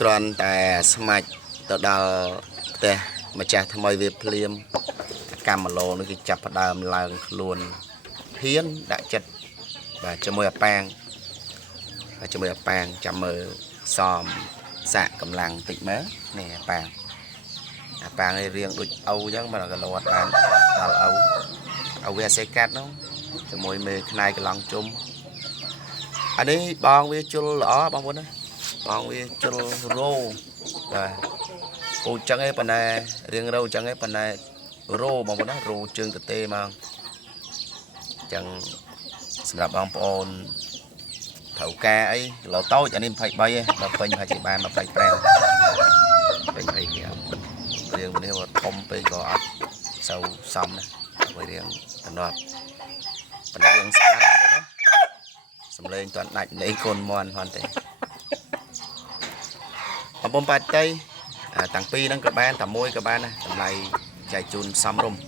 ក្រាន់តែស្មាច់ទៅដល់ផ្ទះម្ចាស់ថ្មីវាភ្លាមកម្មឡូនឹងគេចាប់ផ្ដើមឡើងខ្លួនហ៊ានដាក់ចិត្តបាទជាមួយអាប៉ាងចាំមើលសមសាកកម្លាំងតិចមើលនេះអាប៉ាងនេះរៀងដូចអូអញ្ចឹងមកក៏លោតបានដល់អូវាសេកាត់នោះជាមួយមេខ្នាយកន្លងជុំអានេះបងវាជុលល្អបងប្អូនណាបងវាជុលរោបាទពូចឹងឯងប៉ុន្តែរៀងរោចឹងឯងប៉ុន្តែរោបងប្អូនណារោជើងទទេមកចឹងសម្រាប់បងប្អូនត្រូវការអីឡូតូចអានេះ23ឯងដល់ពេញប្រហែលជាបាន25ពេញ25រៀងនេះមកធំពេកក៏អត់សូវសមណាហើយរៀងតំណត់ប៉ុន្តែរៀងស្អាតណាសំឡេងតាន់ដាច់លេងកូនមន់ផងទេអំពំបាច់តៃតាំងពីហ្នឹងក៏បានតែមួយក៏បានណាតម្លៃចែកជូនសមរម្យ